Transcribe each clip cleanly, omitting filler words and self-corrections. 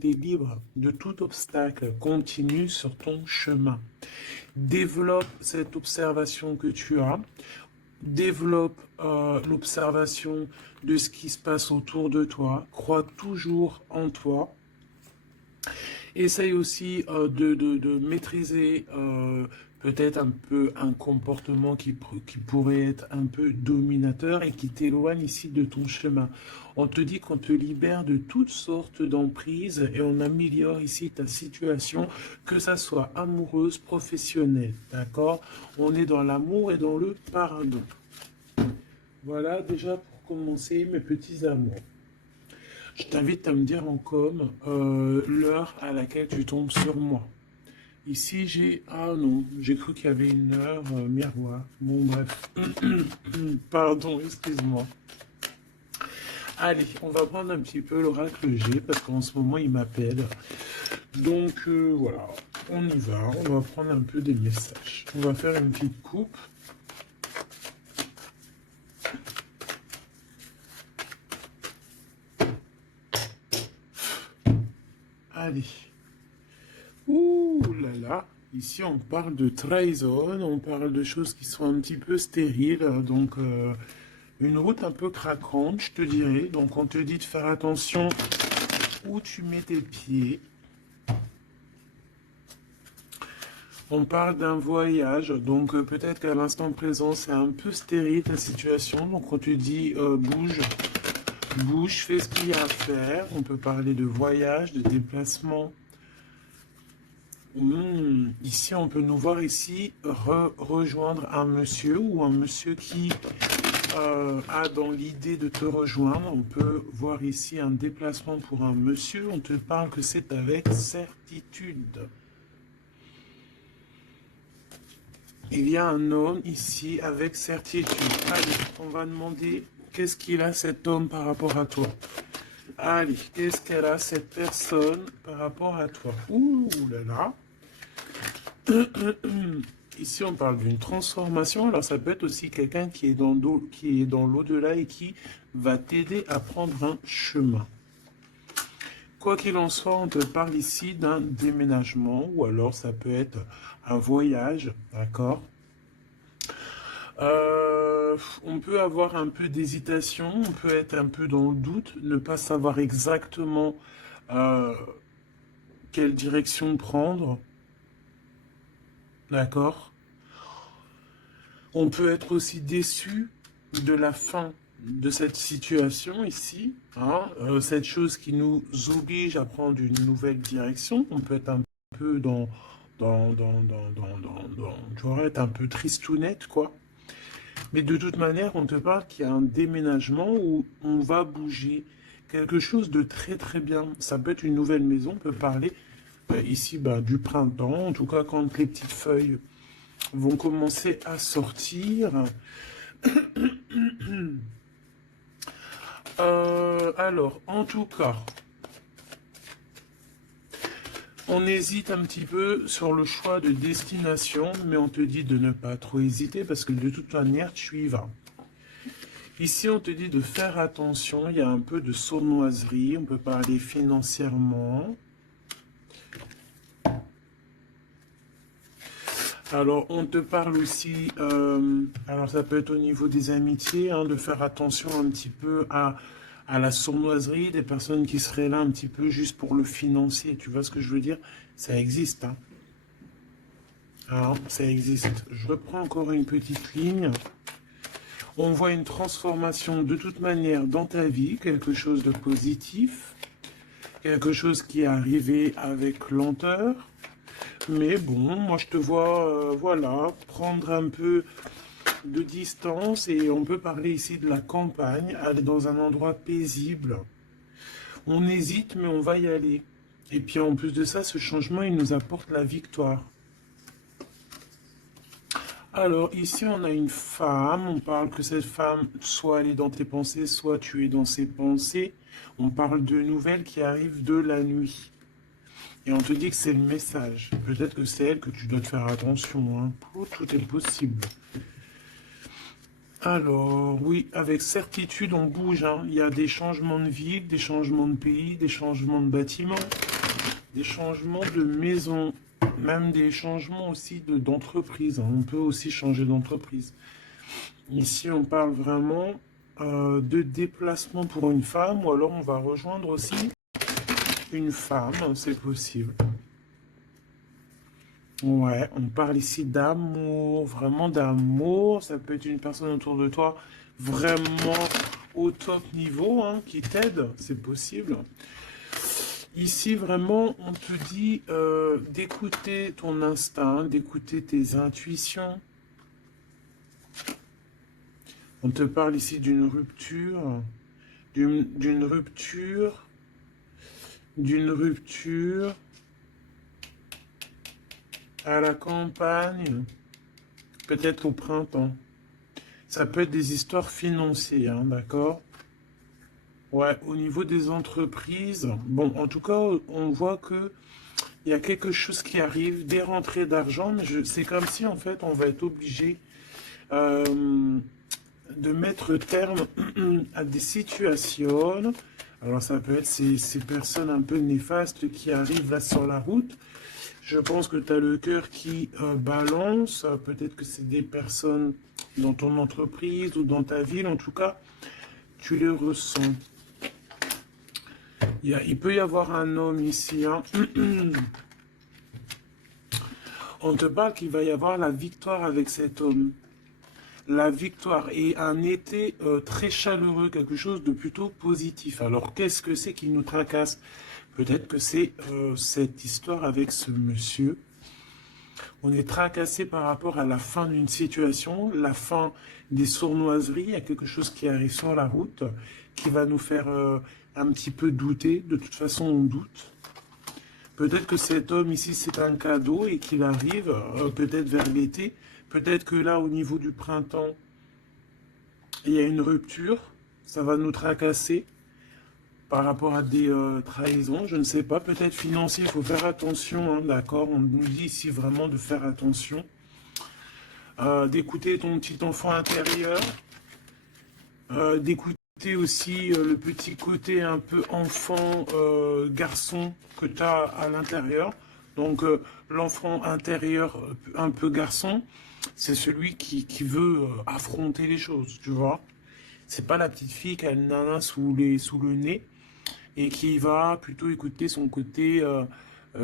t'es libre de tout obstacle, continue sur ton chemin. Développe cette observation que tu as, développe l'observation de ce qui se passe autour de toi, crois toujours en toi. Essaye aussi de maîtriser peut-être un peu un comportement qui pourrait être un peu dominateur et qui t'éloigne ici de ton chemin. On te dit qu'on te libère de toutes sortes d'emprises et on améliore ici ta situation, que ça soit amoureuse, professionnelle, d'accord? On est dans l'amour et dans le pardon. Voilà déjà pour commencer mes petits amours. Je t'invite à me dire en com l'heure à laquelle tu tombes sur moi. Ici, j'ai... Ah non, j'ai cru qu'il y avait une heure miroir. Bon, bref. Pardon, excuse-moi. Allez, on va prendre un petit peu l'oracle G parce qu'en ce moment, il m'appelle. Donc, voilà, on y va. On va prendre un peu des messages. On va faire une petite coupe. Allez. Ouh là là. Ici, on parle de trahison, on parle de choses qui sont un petit peu stériles, donc une route un peu craquante, je te dirais. Donc, on te dit de faire attention où tu mets tes pieds. On parle d'un voyage, donc peut-être qu'à l'instant présent, c'est un peu stérile ta situation. Donc, on te dit bouge, bouge, fais ce qu'il y a à faire. On peut parler de voyage, de déplacement. Ici, on peut nous voir ici rejoindre un monsieur ou un monsieur qui a dans l'idée de te rejoindre. On peut voir ici un déplacement pour un monsieur. On te parle que c'est avec certitude. Il y a un homme ici avec certitude. Allez, on va demander qu'est-ce qu'il a cet homme par rapport à toi. Allez, qu'est-ce qu'elle a cette personne par rapport à toi. Ouh là là. Ici, on parle d'une transformation. Alors, ça peut être aussi quelqu'un qui est dans l'au-delà et qui va t'aider à prendre un chemin. Quoi qu'il en soit, on te parle ici d'un déménagement ou alors ça peut être un voyage, d'accord? On peut avoir un peu d'hésitation, on peut être un peu dans le doute, ne pas savoir exactement quelle direction prendre. D'accord. On peut être aussi déçu de la fin de cette situation ici, hein, cette chose qui nous oblige à prendre une nouvelle direction. On peut être un peu tu vois, être un peu tristounette, quoi. Mais de toute manière, on te parle qu'il y a un déménagement où on va bouger quelque chose de très très bien. Ça peut être une nouvelle maison, on peut parler ici du printemps, en tout cas quand les petites feuilles vont commencer à sortir. Alors, en tout cas, on hésite un petit peu sur le choix de destination, mais on te dit de ne pas trop hésiter parce que de toute manière, tu y vas. Ici, on te dit de faire attention, il y a un peu de sournoiserie, on peut parler financièrement. Alors, on te parle aussi, alors ça peut être au niveau des amitiés, hein, de faire attention un petit peu à la sournoiserie, des personnes qui seraient là un petit peu juste pour le financier, tu vois ce que je veux dire? Ça existe, hein. Alors, ça existe. Je reprends encore une petite ligne. On voit une transformation de toute manière dans ta vie, quelque chose de positif, quelque chose qui est arrivé avec lenteur. Mais bon, moi je te vois, voilà, prendre un peu de distance et on peut parler ici de la campagne, aller dans un endroit paisible. On hésite, mais on va y aller. Et puis en plus de ça, ce changement, il nous apporte la victoire. Alors ici, on a une femme, on parle que cette femme, soit elle est dans tes pensées, soit tu es dans ses pensées. On parle de nouvelles qui arrivent de la nuit. Et on te dit que c'est le message. Peut-être que c'est elle que tu dois te faire attention. Hein. Oh, tout est possible. Alors, oui, avec certitude, on bouge. Hein. Il y a des changements de ville, des changements de pays, des changements de bâtiments. des changements de maison, même des changements aussi d'entreprise. On peut aussi changer d'entreprise. Ici, on parle vraiment de déplacement pour une femme, ou alors on va rejoindre aussi une femme, c'est possible. Ouais, on parle ici d'amour, vraiment d'amour. Ça peut être une personne autour de toi vraiment au top niveau, hein, qui t'aide, c'est possible. Ici, vraiment, on te dit d'écouter ton instinct, d'écouter tes intuitions. On te parle ici d'une rupture, d'une rupture, d'une rupture à la campagne, peut-être au printemps. Ça peut être des histoires financières, hein, d'accord? Ouais, au niveau des entreprises, bon, en tout cas, on voit que il y a quelque chose qui arrive, des rentrées d'argent, mais c'est comme si, en fait, on va être obligé de mettre terme à des situations. Alors, ça peut être ces personnes un peu néfastes qui arrivent là sur la route. Je pense que tu as le cœur qui balance. Peut-être que c'est des personnes dans ton entreprise ou dans ta ville. En tout cas, tu les ressens. Il peut y avoir un homme ici. Hein. On te parle qu'il va y avoir la victoire avec cet homme. La victoire et un été très chaleureux, quelque chose de plutôt positif. Alors, qu'est-ce que c'est qui nous tracasse? Peut-être que c'est cette histoire avec ce monsieur. On est tracassé par rapport à la fin d'une situation, la fin des sournoiseries. Il y a quelque chose qui arrive sur la route qui va nous faire un petit peu douter. De toute façon, on doute. Peut-être que cet homme ici, c'est un cadeau et qu'il arrive peut-être vers l'été. Peut-être que là, au niveau du printemps, il y a une rupture. Ça va nous tracasser par rapport à des trahisons. Je ne sais pas, peut-être financier, il faut faire attention. Hein, d'accord, on nous dit ici vraiment de faire attention. D'écouter ton petit enfant intérieur. D'écouter aussi le petit côté un peu enfant, garçon que tu as à l'intérieur. Donc l'enfant intérieur un peu garçon, c'est celui qui veut affronter les choses, tu vois. C'est pas la petite fille qui a une nana sous le nez et qui va plutôt écouter son côté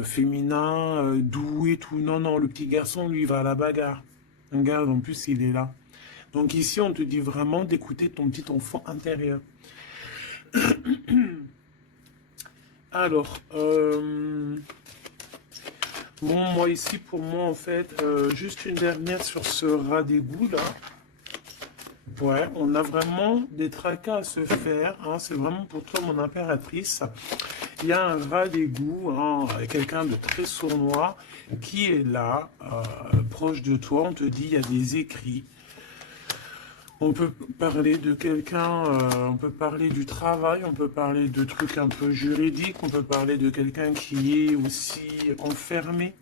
féminin, doux et tout. Non, non, le petit garçon, lui, il va à la bagarre. Regarde, en plus, il est là. Donc ici, on te dit vraiment d'écouter ton petit enfant intérieur. Alors, bon, moi ici, pour moi, en fait, juste une dernière sur ce rat d'égout, là. Ouais, on a vraiment des tracas à se faire. Hein, c'est vraiment pour toi, mon impératrice. Il y a un rat d'égout, hein, quelqu'un de très sournois, qui est là, proche de toi. On te dit, il y a des écrits. On peut parler de quelqu'un, on peut parler du travail, on peut parler de trucs un peu juridiques, on peut parler de quelqu'un qui est aussi enfermé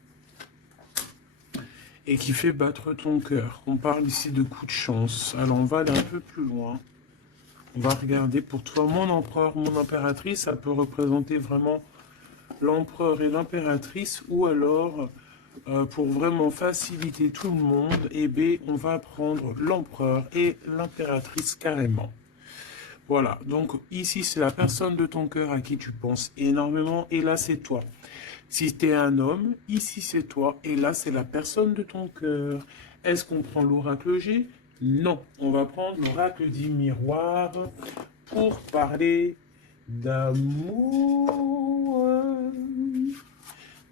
et qui fait battre ton cœur. On parle ici de coups de chance. Alors on va aller un peu plus loin. On va regarder pour toi mon empereur, mon impératrice. Ça peut représenter vraiment l'empereur et l'impératrice, ou alors pour vraiment faciliter tout le monde, eh bien, on va prendre l'empereur et l'impératrice carrément. Voilà, donc ici c'est la personne de ton cœur à qui tu penses énormément, et là c'est toi. Si tu es un homme, ici c'est toi, et là c'est la personne de ton cœur. Est-ce qu'on prend l'oracle G? Non, on va prendre l'oracle dit miroir pour parler d'amour.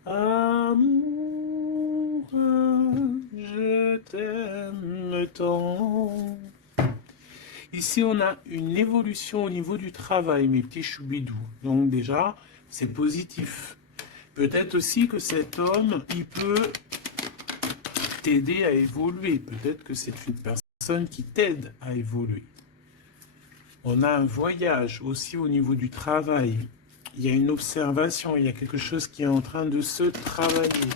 Amour, je t'aime tant. Ici, on a une évolution au niveau du travail, mes petits choubidous. Donc déjà, c'est positif. Peut-être aussi que cet homme, il peut t'aider à évoluer. Peut-être que c'est une personne qui t'aide à évoluer. On a un voyage aussi au niveau du travail. Il y a une observation, il y a quelque chose qui est en train de se travailler.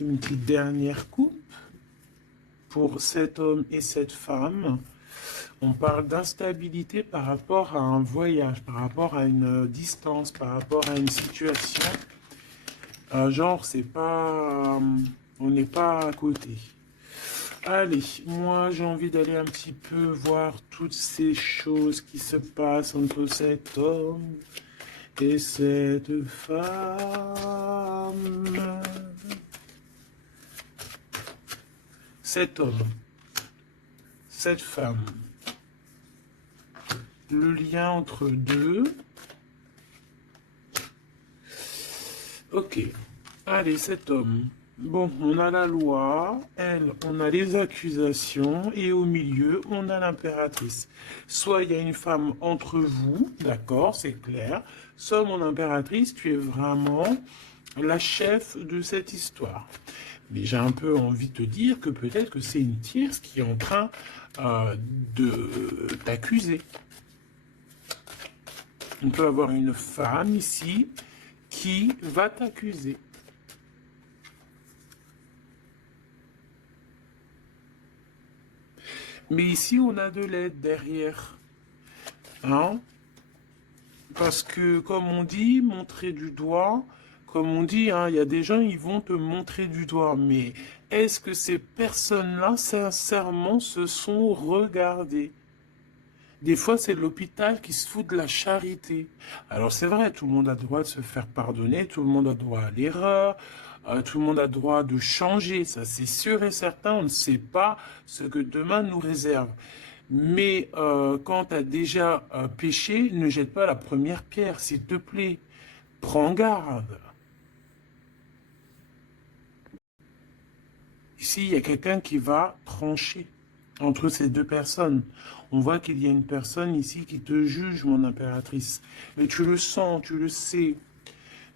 Une petite dernière coupe pour cet homme et cette femme. On parle d'instabilité par rapport à un voyage, par rapport à une distance, par rapport à une situation. Genre, c'est pas... on n'est pas à côté. Allez, moi j'ai envie d'aller un petit peu voir toutes ces choses qui se passent entre cet homme et cette femme. Cet homme, cette femme, le lien entre deux. Ok, allez, cet homme. Bon, on a la loi, elle, on a les accusations, et au milieu, on a l'impératrice. Soit il y a une femme entre vous, d'accord, c'est clair, soit mon impératrice, tu es vraiment la chef de cette histoire. Mais j'ai un peu envie de te dire que peut-être que c'est une tierce qui est en train de t'accuser. On peut avoir une femme ici qui va t'accuser. Mais ici, on a de l'aide derrière. Hein? Parce que, comme on dit, montrer du doigt, comme on dit, hein, il y a des gens, ils vont te montrer du doigt. Mais est-ce que ces personnes-là, sincèrement, se sont regardées? Des fois, c'est l'hôpital qui se fout de la charité. Alors, c'est vrai, tout le monde a le droit de se faire pardonner, tout le monde a le droit à l'erreur, tout le monde a le droit de changer. Ça, c'est sûr et certain, on ne sait pas ce que demain nous réserve. Mais quand tu as déjà péché, ne jette pas la première pierre, s'il te plaît. Prends garde. Ici, il y a quelqu'un qui va trancher entre ces deux personnes. On voit qu'il y a une personne ici qui te juge, mon impératrice. Mais tu le sens, tu le sais.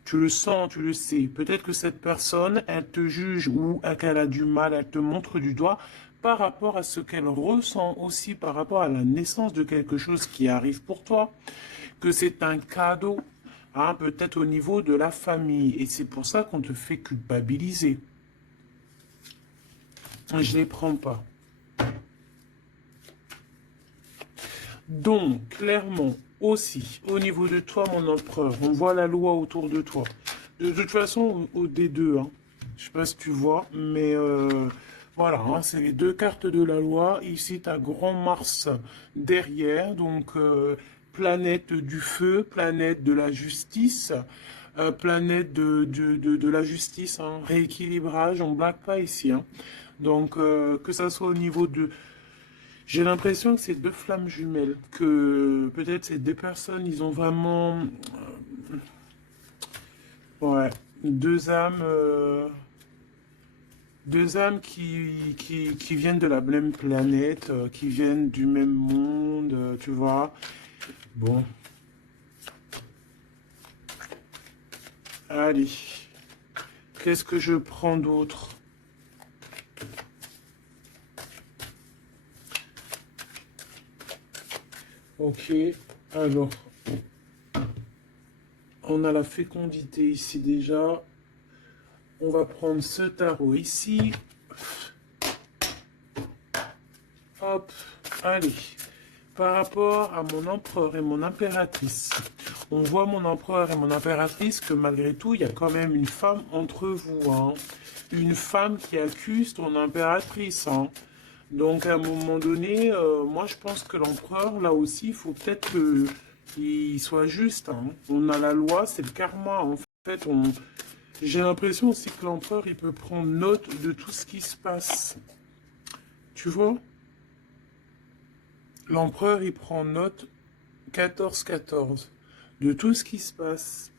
Tu le sens, tu le sais. Peut-être que cette personne, elle te juge ou qu'elle a du mal, elle te montre du doigt par rapport à ce qu'elle ressent aussi, par rapport à la naissance de quelque chose qui arrive pour toi, que c'est un cadeau, hein, peut-être au niveau de la famille. Et c'est pour ça qu'on te fait culpabiliser. Je les prends pas. Donc, clairement, aussi, au niveau de toi, mon empereur, on voit la loi autour de toi. De toute façon, au D2, hein, je sais pas si tu vois, mais voilà, hein, c'est les deux cartes de la loi. Ici, tu as Grand Mars derrière, donc planète du feu, planète de la justice, planète de la justice, hein, rééquilibrage, on blague pas ici. Hein. Donc, que ça soit au niveau de j'ai l'impression que c'est deux flammes jumelles, que peut-être ces deux personnes, ils ont vraiment, ouais, deux âmes qui viennent de la même planète, qui viennent du même monde, tu vois. Bon, allez, qu'est-ce que je prends d'autre? Ok, alors, on a la fécondité ici déjà. On va prendre ce tarot ici. Hop, allez. Par rapport à mon empereur et mon impératrice, on voit mon empereur et mon impératrice que malgré tout, il y a quand même une femme entre vous. Hein. Une femme qui accuse ton impératrice. Hein. Donc à un moment donné, moi je pense que l'empereur, là aussi, il faut peut-être qu'il soit juste. Hein. On a la loi, c'est le karma. En fait, j'ai l'impression aussi que l'empereur, il peut prendre note de tout ce qui se passe. Tu vois? L'empereur, il prend note 14-14 de tout ce qui se passe.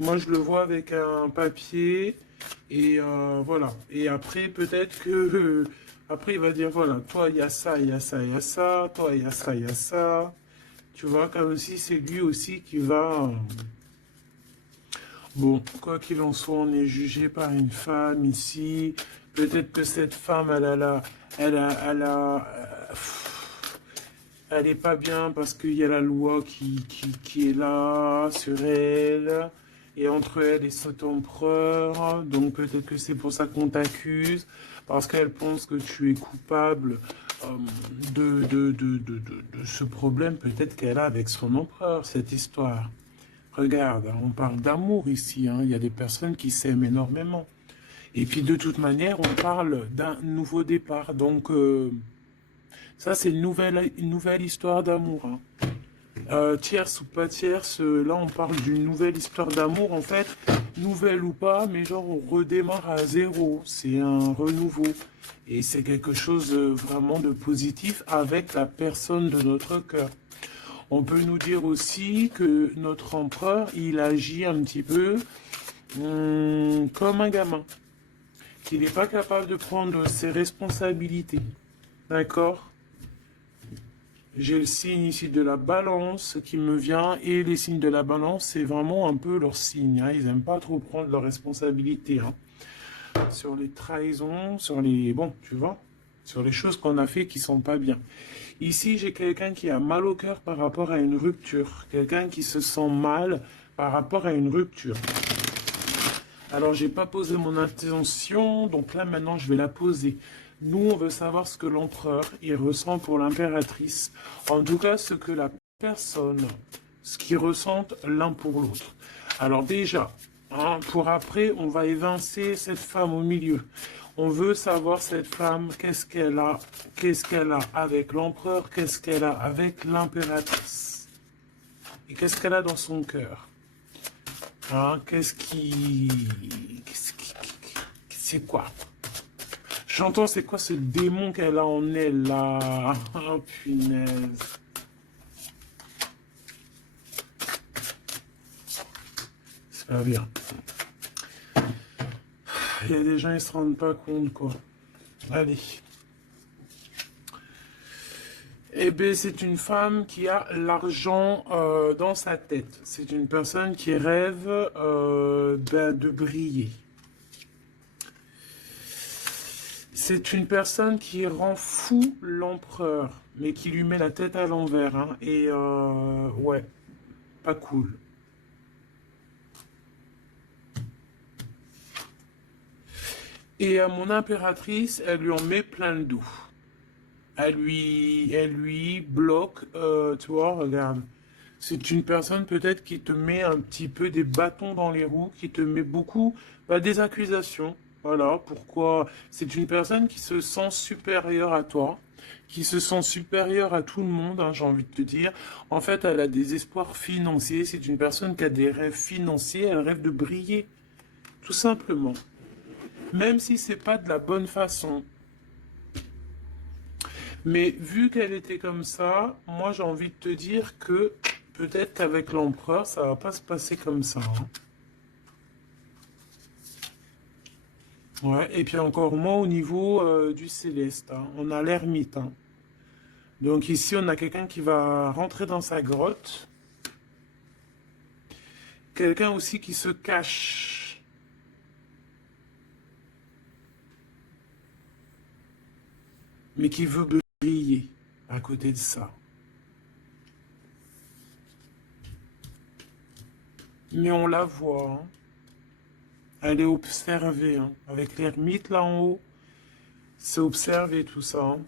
Moi, je le vois avec un papier et voilà. Et après, peut-être que après, il va dire voilà, toi, il y a ça, il y a ça, il y a ça, toi, il y a ça, il y a ça. Tu vois, comme si c'est lui aussi qui va. Bon, quoi qu'il en soit, on est jugé par une femme ici. Peut-être que cette femme, elle est pas bien parce qu'il y a la loi qui est là sur elle. Et entre elle et cet empereur. Donc peut-être que c'est pour ça qu'on t'accuse. Parce qu'elle pense que tu es coupable de ce problème peut-être qu'elle a avec son empereur, cette histoire. Regarde, hein, on parle d'amour ici, hein, il y a des personnes qui s'aiment énormément. Et puis de toute manière, on parle d'un nouveau départ. Donc ça, c'est une nouvelle histoire d'amour. Hein. Tierce ou pas tierce, là on parle d'une nouvelle histoire d'amour en fait, nouvelle ou pas, mais genre on redémarre à zéro, c'est un renouveau. Et c'est quelque chose vraiment de positif avec la personne de notre cœur. On peut nous dire aussi que notre empereur, il agit un petit peu comme un gamin, qu'il n'est pas capable de prendre ses responsabilités. D'accord? J'ai le signe ici de la balance qui me vient, et les signes de la balance, c'est vraiment un peu leur signe. Hein. Ils n'aiment pas trop prendre leurs responsabilités. Hein. Sur les trahisons, sur les... Bon, tu vois, sur les choses qu'on a fait qui sont pas bien. Ici, j'ai quelqu'un qui a mal au cœur par rapport à une rupture. Quelqu'un qui se sent mal par rapport à une rupture. Alors, j'ai pas posé mon intention, donc là, maintenant, je vais la poser. Nous, on veut savoir ce que l'empereur, il ressent pour l'impératrice. En tout cas, ce que la personne, ce qu'ils ressentent l'un pour l'autre. Alors déjà, hein, pour après, on va évincer cette femme au milieu. On veut savoir cette femme, qu'est-ce qu'elle a avec l'empereur, qu'est-ce qu'elle a avec l'impératrice. Et qu'est-ce qu'elle a dans son cœur. Hein, c'est quoi? J'entends, c'est quoi ce démon qu'elle a en elle, là? Oh, punaise. C'est pas bien. Il y a des gens, ils se rendent pas compte, quoi. Allez. Eh bien, c'est une femme qui a l'argent dans sa tête. C'est une personne qui rêve de briller. C'est une personne qui rend fou l'empereur, mais qui lui met la tête à l'envers. Hein, et ouais, pas cool. Et à mon impératrice, elle lui en met plein le dos. Elle lui bloque, tu vois, regarde. C'est une personne peut-être qui te met un petit peu des bâtons dans les roues, qui te met beaucoup des accusations. Voilà, pourquoi? C'est une personne qui se sent supérieure à toi, qui se sent supérieure à tout le monde, hein, j'ai envie de te dire. En fait, elle a des espoirs financiers. C'est une personne qui a des rêves financiers. Elle rêve de briller, tout simplement. Même si c'est pas de la bonne façon. Mais vu qu'elle était comme ça, moi j'ai envie de te dire que peut-être qu'avec l'empereur, ça va pas se passer comme ça. Hein. Ouais, et puis encore moins au niveau du céleste. Hein. On a l'ermite. Hein. Donc ici, on a quelqu'un qui va rentrer dans sa grotte. Quelqu'un aussi qui se cache. Mais qui veut briller à côté de ça. Mais on la voit. Hein. Elle est observée. Hein. Avec l'ermite là en haut, c'est observé tout ça. Hein.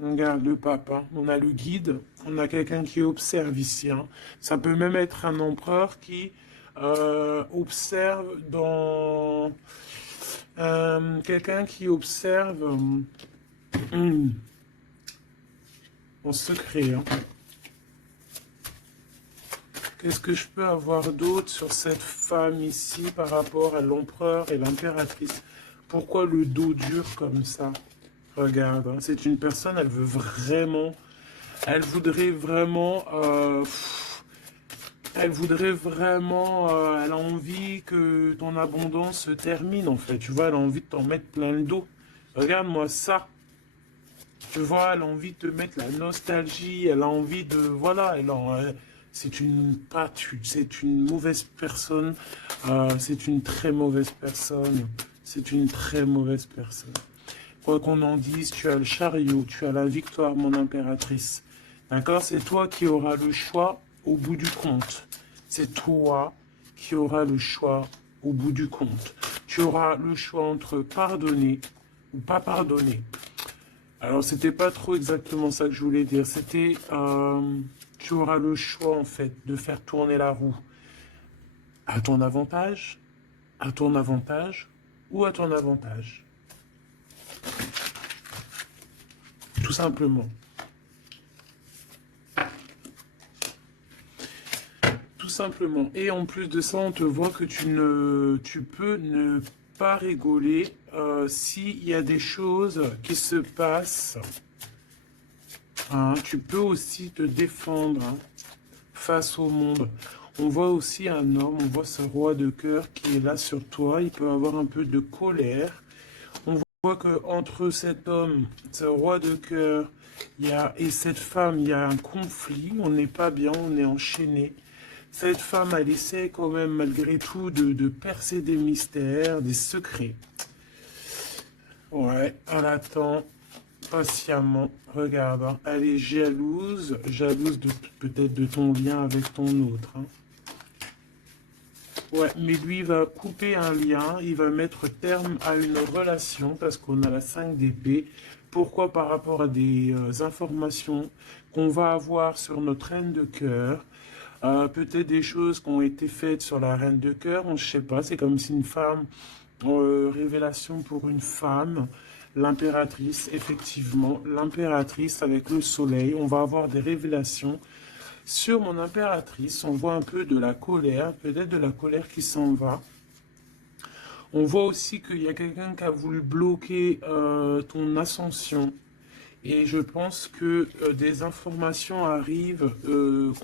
On regarde le pape, hein. On a le guide, on a quelqu'un qui observe ici. Hein. Ça peut même être un empereur qui observe dans... quelqu'un qui observe en secret. Hein. Qu'est-ce que je peux avoir d'autre sur cette femme ici par rapport à l'empereur et l'impératrice? Pourquoi le dos dur comme ça? Regarde, hein, c'est une personne, elle veut vraiment... Elle voudrait vraiment... elle a envie que ton abondance se termine, en fait. Tu vois, elle a envie de t'en mettre plein le dos. Regarde-moi ça. Tu vois, elle a envie de te mettre la nostalgie. Elle a envie de... Voilà, c'est c'est une mauvaise personne. C'est une très mauvaise personne. C'est une très mauvaise personne. Quoi qu'on en dise, tu as le chariot, tu as la victoire, mon impératrice. D'accord? C'est toi qui auras le choix au bout du compte. C'est toi qui auras le choix au bout du compte. Tu auras le choix entre pardonner ou pas pardonner. Alors, c'était pas trop exactement ça que je voulais dire. C'était, tu auras le choix, en fait, de faire tourner la roue à ton avantage, à ton avantage ou à ton avantage. Tout simplement. Tout simplement. Et en plus de ça, on te voit que tu peux ne pas rigoler s'il y a des choses qui se passent. Hein. Tu peux aussi te défendre hein, face au monde. On voit aussi un homme, on voit ce roi de cœur qui est là sur toi. Il peut avoir un peu de colère. On voit que entre cet homme, ce roi de cœur, et cette femme, il y a un conflit. On n'est pas bien, on est enchaîné. Cette femme, elle essaie quand même, malgré tout, de percer des mystères, des secrets. Ouais, elle attend patiemment. Regarde, hein, elle est jalouse, jalouse de peut-être de ton lien avec ton autre. Hein. Ouais, mais lui, il va couper un lien, il va mettre terme à une relation parce qu'on a la 5 d'épée. Pourquoi? Par rapport à des informations qu'on va avoir sur notre reine de cœur. Peut-être des choses qui ont été faites sur la reine de cœur, on ne sait pas, c'est comme si une femme, révélation pour une femme, l'impératrice, effectivement, l'impératrice avec le soleil, on va avoir des révélations sur mon impératrice, on voit un peu de la colère, peut-être de la colère qui s'en va. On voit aussi qu'il y a quelqu'un qui a voulu bloquer ton ascension. Et je pense que des informations arrivent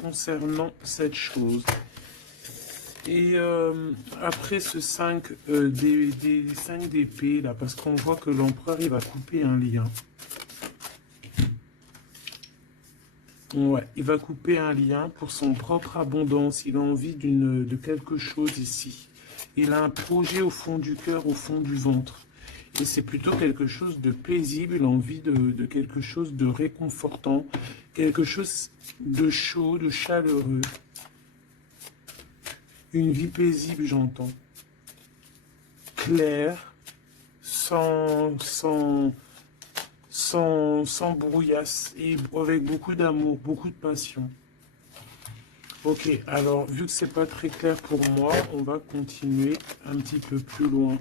concernant cette chose. Et après ce 5 des 5 d'épée, là, parce qu'on voit que l'empereur, il va couper un lien. Ouais, il va couper un lien pour son propre abondance. Il a envie de quelque chose ici. Il a un projet au fond du cœur, au fond du ventre. Et c'est plutôt quelque chose de paisible, il a envie de quelque chose de réconfortant, quelque chose de chaud, de chaleureux. Une vie paisible, j'entends. Claire, sans brouillasse, et avec beaucoup d'amour, beaucoup de passion. Ok, alors, vu que c'est pas très clair pour moi, on va continuer un petit peu plus loin.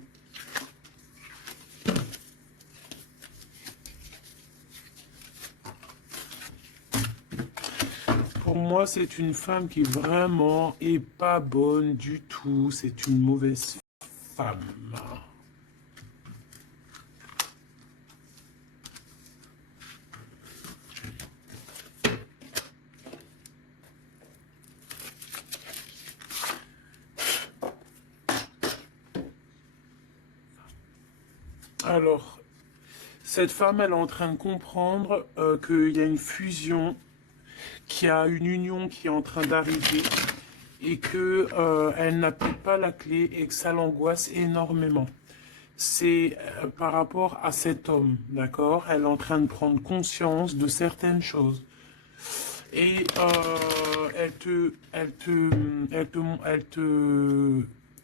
Pour moi, c'est une femme qui vraiment est pas bonne du tout. C'est une mauvaise femme. Alors, cette femme, elle est en train de comprendre qu'il y a une fusion, qu'il y a une union qui est en train d'arriver et que elle n'a peut-être pas la clé et que ça l'angoisse énormément. C'est par rapport à cet homme, d'accord? Elle est en train de prendre conscience de certaines choses. Et elle te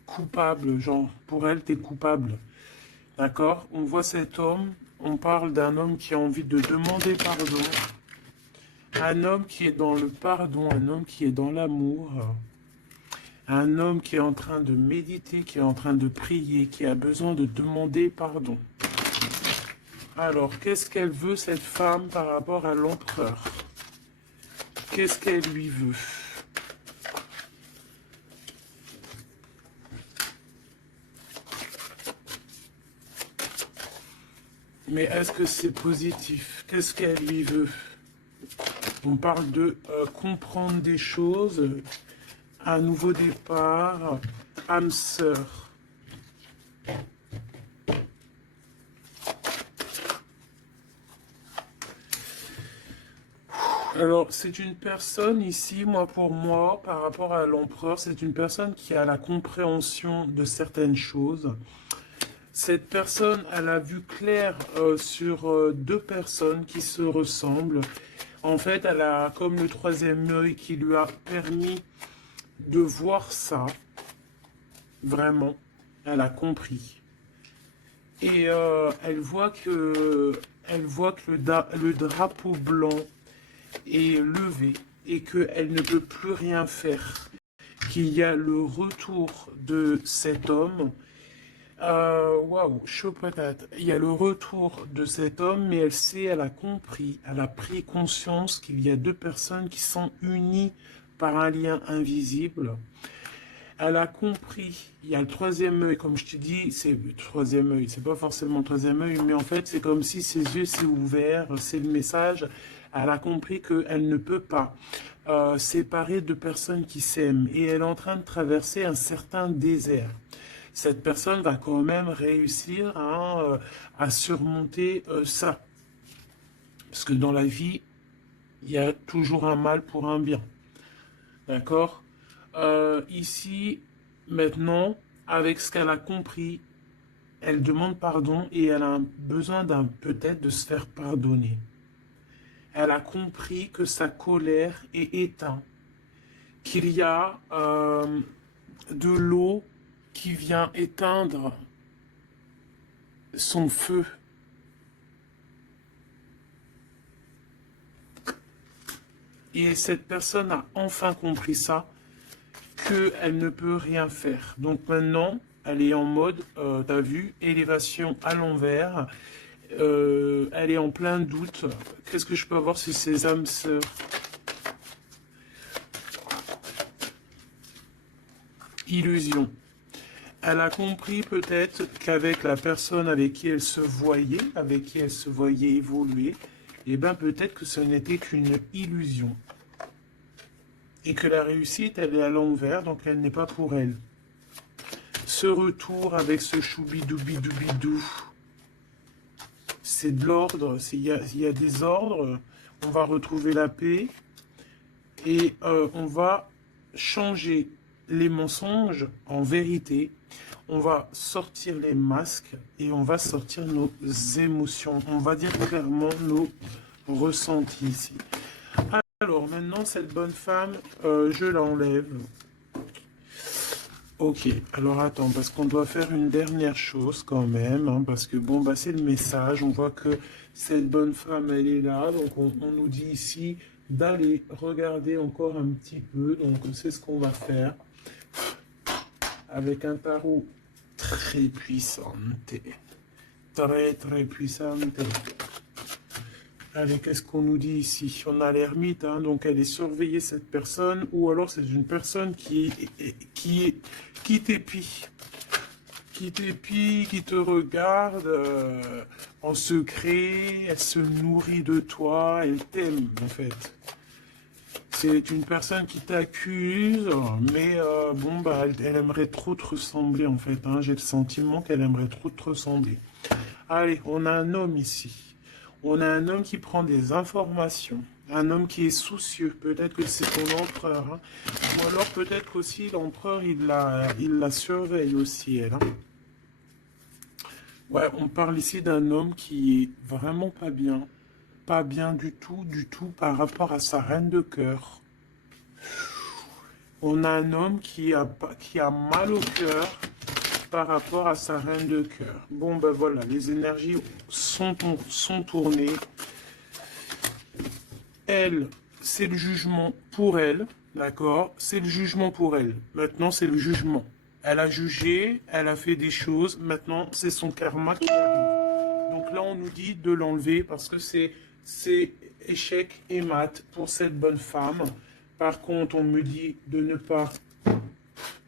coupable, genre, pour elle, t'es coupable. D'accord? On voit cet homme, on parle d'un homme qui a envie de demander pardon, un homme qui est dans le pardon, un homme qui est dans l'amour, un homme qui est en train de méditer, qui est en train de prier, qui a besoin de demander pardon. Alors, qu'est-ce qu'elle veut, cette femme, par rapport à l'empereur? Qu'est-ce qu'elle lui veut? Mais est-ce que c'est positif? Qu'est-ce qu'elle lui veut? On parle de comprendre des choses, un nouveau départ, âme sœur. Alors, c'est une personne ici, moi pour moi, par rapport à l'empereur, c'est une personne qui a la compréhension de certaines choses. Cette personne, elle a vu clair sur deux personnes qui se ressemblent. En fait, elle a comme le troisième œil qui lui a permis de voir ça. Vraiment, elle a compris. Et elle voit que elle voit que le drapeau blanc est levé et qu'elle ne peut plus rien faire, qu'il y a le retour de cet homme. Waouh, chaud patate. Il y a le retour de cet homme, mais elle a compris, elle a pris conscience qu'il y a deux personnes qui sont unies par un lien invisible. Elle a compris, il y a le troisième œil, comme je te dis, c'est le troisième œil, c'est pas forcément le troisième œil, mais en fait, c'est comme si ses yeux s'est ouverts, c'est le message. Elle a compris qu'elle ne peut pas séparer deux personnes qui s'aiment et elle est en train de traverser un certain désert. Cette personne va quand même réussir à surmonter ça. Parce que dans la vie, il y a toujours un mal pour un bien. D'accord? Ici, maintenant, avec ce qu'elle a compris, elle demande pardon et elle a besoin peut-être de se faire pardonner. Elle a compris que sa colère est éteinte, qu'il y a de l'eau qui vient éteindre son feu. Et cette personne a enfin compris ça, qu'elle ne peut rien faire. Donc maintenant, elle est en mode, t'as vu, élévation à l'envers. Elle est en plein doute. Qu'est-ce que je peux avoir sur ses âmes sœurs? Illusion. Elle a compris peut-être qu'avec la personne avec qui elle se voyait, évoluer, eh bien peut-être que ce n'était qu'une illusion. Et que la réussite, elle est à l'envers, donc elle n'est pas pour elle. Ce retour avec ce choubidoubidou, c'est de l'ordre, il y a des ordres, on va retrouver la paix et on va changer les mensonges en vérité, on va sortir les masques et on va sortir nos émotions, on va dire clairement nos ressentis ici. Alors maintenant, cette bonne femme, je l'enlève. Ok, alors attends, parce qu'on doit faire une dernière chose quand même, hein, parce que bon, bah c'est le message, on voit que cette bonne femme, elle est là, donc on nous dit ici d'aller regarder encore un petit peu, donc c'est ce qu'on va faire, avec un tarot très puissant, très puissant. Allez, qu'est-ce qu'on nous dit ici? On a l'ermite, hein, donc elle est surveillée, cette personne, ou alors c'est une personne qui t'épie, qui te regarde en secret, elle se nourrit de toi, elle t'aime en fait. C'est une personne qui t'accuse, mais bon, bah, elle aimerait trop te ressembler en fait, hein. J'ai le sentiment qu'elle aimerait trop te ressembler. Allez, on a un homme ici. On a un homme qui prend des informations, un homme qui est soucieux, peut-être que c'est ton empereur, hein. Ou alors peut-être qu'aussi l'empereur, il la surveille aussi, elle. Hein. Ouais, on parle ici d'un homme qui est vraiment pas bien du tout par rapport à sa reine de cœur. On a un homme qui a mal au cœur par rapport à sa reine de cœur. Bon, ben voilà, les énergies sont tournées. Elle, c'est le jugement pour elle, d'accord? C'est le jugement pour elle. Maintenant, c'est le jugement. Elle a jugé, elle a fait des choses. Maintenant, c'est son karma qui arrive. Donc là, on nous dit de l'enlever parce que c'est échec et mat pour cette bonne femme. Par contre, on me dit de ne pas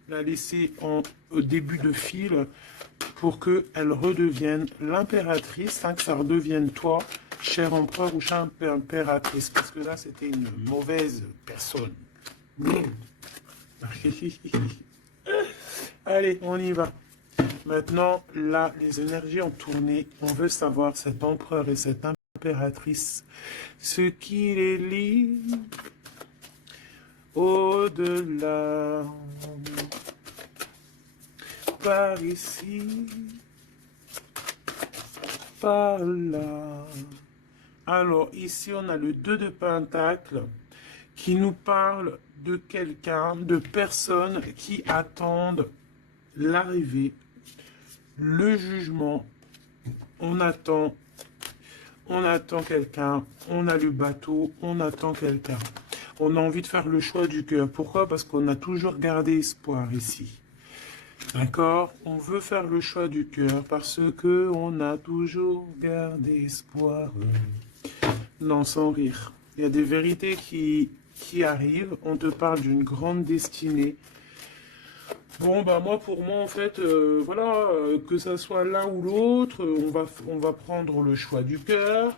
la laisser au début de fil pour qu'elle redevienne l'impératrice, hein, que ça redevienne toi, cher empereur ou chère impératrice, parce que là, c'était une mauvaise personne. Allez, on y va. Maintenant, là, les énergies ont tourné. On veut savoir, cet empereur et cette impératrice, ce qui les lie au-delà. Par ici, par là. Alors, ici, on a le 2 de Pentacle qui nous parle de quelqu'un, de personnes qui attendent l'arrivée, le jugement. On attend on attend quelqu'un, on a le bateau, on attend quelqu'un. On a envie de faire le choix du cœur. Pourquoi? Parce qu'on a toujours gardé espoir ici. D'accord? On veut faire le choix du cœur parce que on a toujours gardé espoir. Non, sans rire. Il y a des vérités qui arrivent. On te parle d'une grande destinée. Bon, bah moi, pour moi, en fait, voilà, que ça soit l'un ou l'autre, on va prendre le choix du cœur.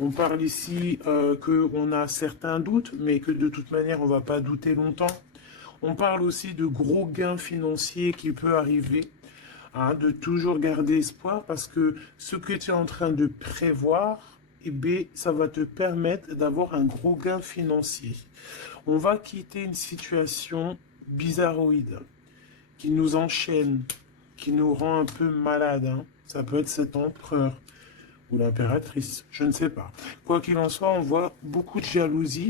On parle ici qu'on a certains doutes, mais que de toute manière, on va pas douter longtemps. On parle aussi de gros gains financiers qui peuvent arriver, hein, de toujours garder espoir, parce que ce que tu es en train de prévoir, eh bien, ça va te permettre d'avoir un gros gain financier. On va quitter une situation bizarroïde qui nous enchaîne, qui nous rend un peu malade, hein. Ça peut être cet empereur ou l'impératrice, je ne sais pas. Quoi qu'il en soit, on voit beaucoup de jalousie,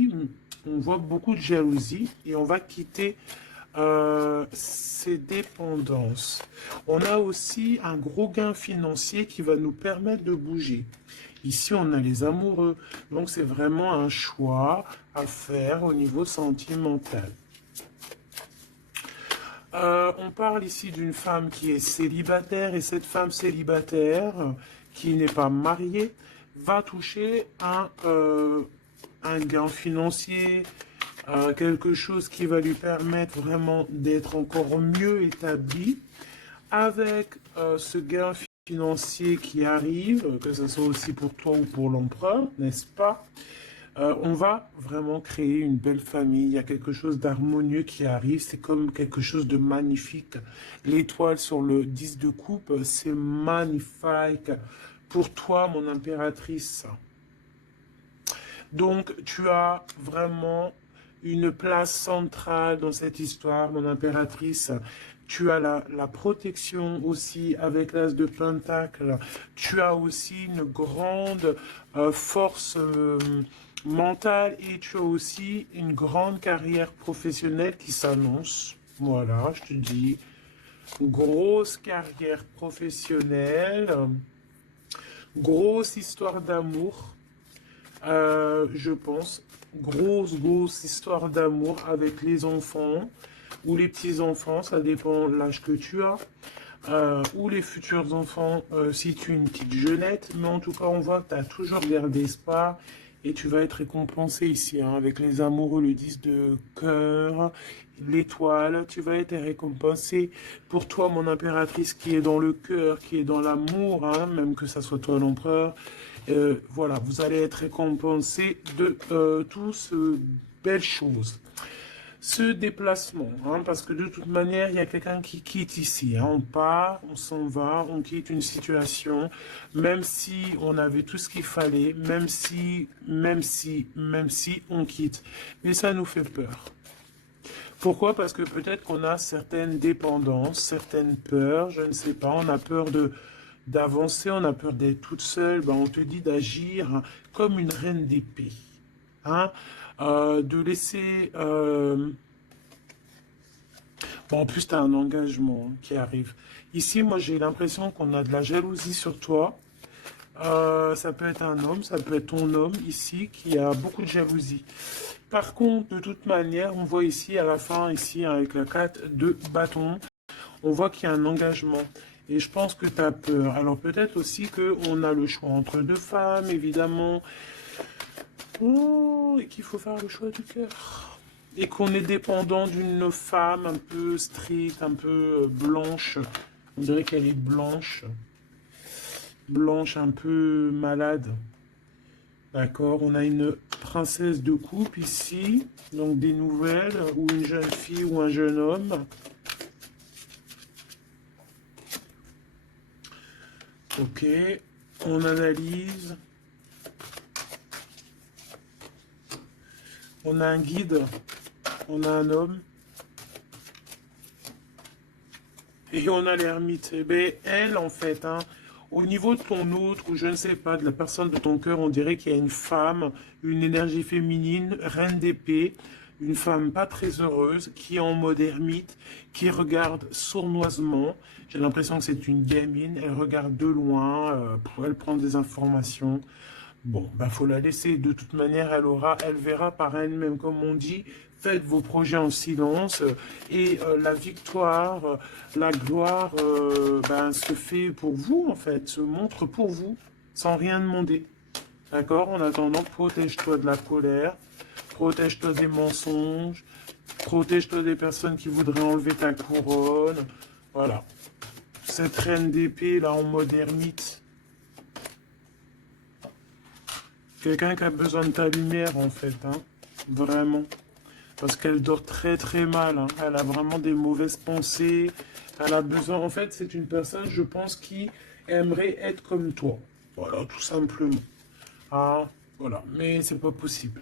et on va quitter ces dépendances. On a aussi un gros gain financier qui va nous permettre de bouger. Ici, on a les amoureux, donc c'est vraiment un choix à faire au niveau sentimental. On parle ici d'une femme qui est célibataire, et cette femme célibataire qui n'est pas mariée va toucher un gain financier, quelque chose qui va lui permettre vraiment d'être encore mieux établie. Avec ce gain financier qui arrive, que ce soit aussi pour toi ou pour l'empereur, n'est-ce pas? On va vraiment créer une belle famille. Il y a quelque chose d'harmonieux qui arrive. C'est comme quelque chose de magnifique. L'étoile sur le 10 de coupe, c'est magnifique. Pour toi, mon impératrice. Donc, tu as vraiment une place centrale dans cette histoire, mon impératrice. Tu as la protection aussi avec l'as de Pentacle. Tu as aussi une grande force mentale, et tu as aussi une grande carrière professionnelle qui s'annonce. Voilà, je te dis, grosse carrière professionnelle, grosse histoire d'amour, je pense, grosse histoire d'amour avec les enfants ou les petits-enfants, ça dépend de l'âge que tu as. Ou les futurs enfants si tu es une petite jeunette, mais en tout cas on voit que tu as toujours gardé espoir et tu vas être récompensé ici, hein, avec les amoureux, le 10 de cœur, l'étoile, tu vas être récompensé. Pour toi, mon impératrice, qui est dans le cœur, qui est dans l'amour, hein, même que ça soit toi l'empereur, voilà, vous allez être récompensé de toutes ces belles choses. Ce déplacement, hein, parce que de toute manière, il y a quelqu'un qui quitte ici, hein. On part, on s'en va, on quitte une situation, même si on avait tout ce qu'il fallait, même si on quitte. Mais ça nous fait peur. Pourquoi? Parce que peut-être qu'on a certaines dépendances, certaines peurs, je ne sais pas, on a peur d'avancer, on a peur d'être toute seule. Ben, on te dit d'agir comme une reine d'épée, hein? De laisser... Bon, en plus, tu as un engagement, hein, qui arrive. Ici, moi, j'ai l'impression qu'on a de la jalousie sur toi. Ça peut être un homme, ça peut être ton homme ici qui a beaucoup de jalousie. Par contre, de toute manière, on voit ici à la fin, ici avec la 4 de bâton, on voit qu'il y a un engagement. Et je pense que tu as peur. Alors peut-être aussi qu'on a le choix entre deux femmes, évidemment. Oh, et qu'il faut faire le choix du cœur. Et qu'on est dépendant d'une femme un peu stricte, un peu blanche. On dirait qu'elle est blanche. Blanche, un peu malade. D'accord, on a une princesse de coupe ici. Donc des nouvelles, ou une jeune fille ou un jeune homme. Ok, on analyse. On a un guide, on a un homme. Et on a l'ermite. Eh bien, elle, en fait, hein, au niveau de ton autre, ou je ne sais pas, de la personne de ton cœur, on dirait qu'il y a une femme, une énergie féminine, reine d'épée, une femme pas très heureuse, qui est en mode ermite, qui regarde sournoisement. J'ai l'impression que c'est une gamine, elle regarde de loin, elle prend des informations. Bon, ben faut la laisser. De toute manière, elle verra par elle-même, comme on dit. Faites vos projets en silence et la victoire, la gloire, ben, se fait pour vous en fait, se montre pour vous, sans rien demander. D'accord? En attendant, protège-toi de la colère, protège-toi des mensonges, protège-toi des personnes qui voudraient enlever ta couronne. Voilà. Cette reine d'épée là en mode ermite. Quelqu'un qui a besoin de ta lumière en fait, hein. Vraiment. Parce qu'elle dort très très mal, hein. Elle a vraiment des mauvaises pensées. Elle a besoin, en fait, c'est une personne, je pense, qui aimerait être comme toi. Voilà, tout simplement. Ah, voilà, mais c'est pas possible.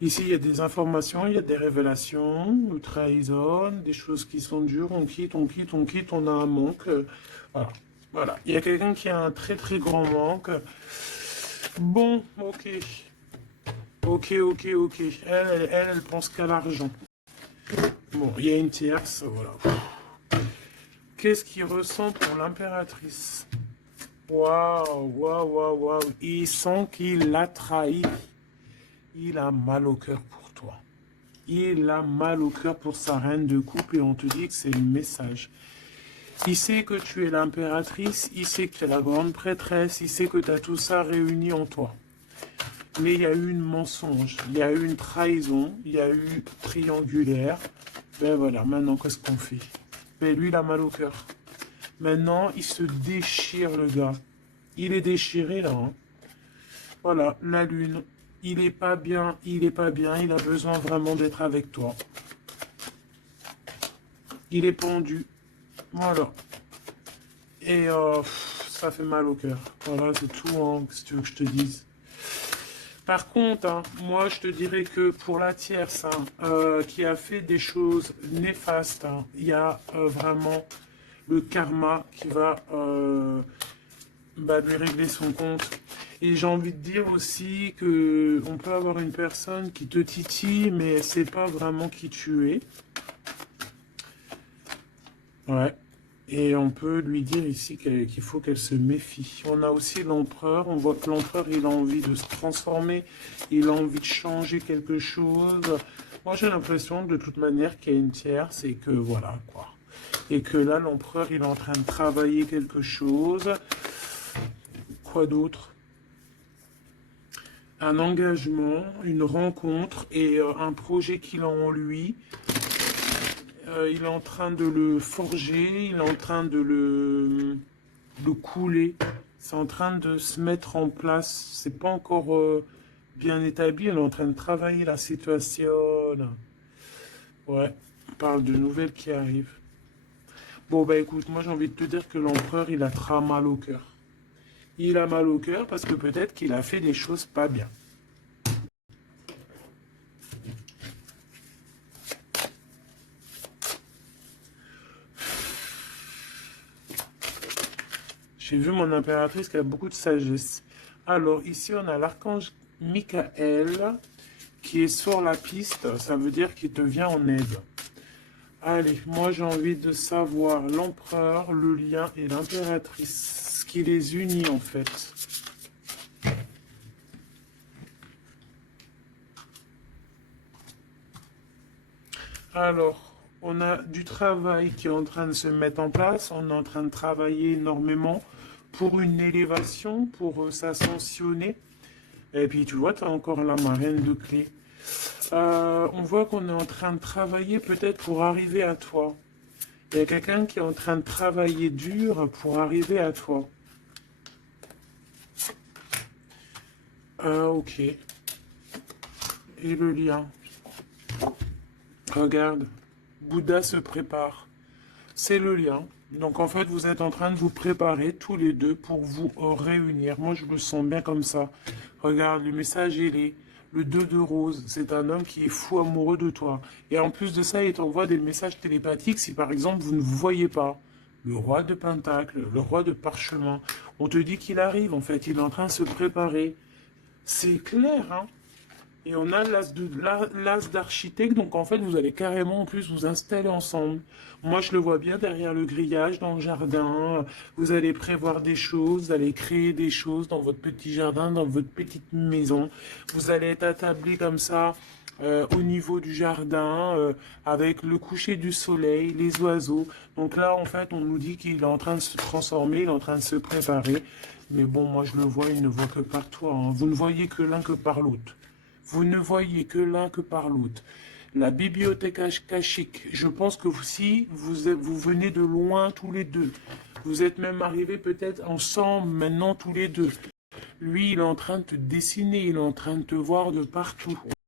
Ici, il y a des informations, il y a des révélations, une trahison, des choses qui sont dures, on quitte, on quitte, on quitte, on a un manque. Voilà, voilà. Il y a quelqu'un qui a un très très grand manque. Bon, ok. Ok, ok, ok. Elle pense qu'à l'argent. Bon, il y a une tierce, voilà. Qu'est-ce qu'il ressent pour l'impératrice? Waouh, waouh, waouh, waouh. Il sent qu'il l'a trahi. Il a mal au cœur pour toi. Il a mal au cœur pour sa reine de coupe et on te dit que c'est le message. Il sait que tu es l'impératrice, il sait que tu es la grande prêtresse, il sait que tu as tout ça réuni en toi. Mais il y a eu une mensonge, il y a eu une trahison, il y a eu triangulaire. Ben voilà, maintenant qu'est-ce qu'on fait? Ben lui, il a mal au cœur. Maintenant, il se déchire, le gars. Il est déchiré, là. Hein. Voilà, la lune. Il est pas bien, il est pas bien. Il a besoin vraiment d'être avec toi. Il est pendu. Voilà. Et ça fait mal au cœur. Voilà, c'est tout, hein, si tu veux que je te dise. Par contre, hein, moi, je te dirais que pour la tierce, hein, qui a fait des choses néfastes, hein, il y a vraiment le karma qui va lui régler son compte. Et j'ai envie de dire aussi que on peut avoir une personne qui te titille, mais elle ne sait pas vraiment qui tu es. Ouais. Et on peut lui dire ici qu'il faut qu'elle se méfie. On a aussi l'empereur. On voit que l'empereur, il a envie de se transformer. Il a envie de changer quelque chose. Moi, j'ai l'impression, de toute manière, qu'il y a une tierce et que voilà, quoi. Et que là, l'empereur, il est en train de travailler quelque chose. Quoi d'autre? Un engagement, une rencontre et un projet qu'il a en lui. Il est en train de le forger, il est en train de le couler. C'est en train de se mettre en place. C'est pas encore bien établi. Il est en train de travailler la situation. Ouais, on parle de nouvelles qui arrivent. Bon, bah écoute, moi j'ai envie de te dire que l'empereur, il a très mal au cœur. Il a mal au cœur parce que peut-être qu'il a fait des choses pas bien. J'ai vu mon impératrice qui a beaucoup de sagesse. Alors, ici, on a l'archange Michael qui est sur la piste. Ça veut dire qu'il te vient en aide. Allez, moi, j'ai envie de savoir l'empereur, le lien et l'impératrice. Ce qui les unit, en fait. Alors, on a du travail qui est en train de se mettre en place. On est en train de travailler énormément pour une élévation, pour s'ascensionner. Et puis, tu vois, tu as encore la marraine de clé. On voit qu'on est en train de travailler peut-être pour arriver à toi. Il y a quelqu'un qui est en train de travailler dur pour arriver à toi. Ok. Et le lien. Regarde. Bouddha se prépare. C'est le lien. Donc en fait, vous êtes en train de vous préparer tous les deux pour vous réunir. Moi, je me sens bien comme ça. Regarde, le message, il est le 2 de rose. C'est un homme qui est fou amoureux de toi. Et en plus de ça, il t'envoie des messages télépathiques si par exemple, vous ne vous voyez pas. Le roi de Pentacle, le roi de Parchemin. On te dit qu'il arrive, en fait. Il est en train de se préparer. C'est clair, hein? Et on a l'as d'architecte, donc en fait, vous allez carrément en plus vous installer ensemble. Moi, je le vois bien derrière le grillage, dans le jardin. Vous allez prévoir des choses, vous allez créer des choses dans votre petit jardin, dans votre petite maison. Vous allez être attablé comme ça. Au niveau du jardin, avec le coucher du soleil, les oiseaux. Donc là, en fait, on nous dit qu'il est en train de se transformer, il est en train de se préparer. Mais bon, moi, je le vois, il ne voit que par toi, hein. Vous ne voyez que l'un que par l'autre. Vous ne voyez que l'un que par l'autre. La bibliothèque akashique, je pense que si vous venez de loin tous les deux, vous êtes même arrivés peut-être ensemble maintenant tous les deux. Lui, il est en train de te dessiner, il est en train de te voir de partout.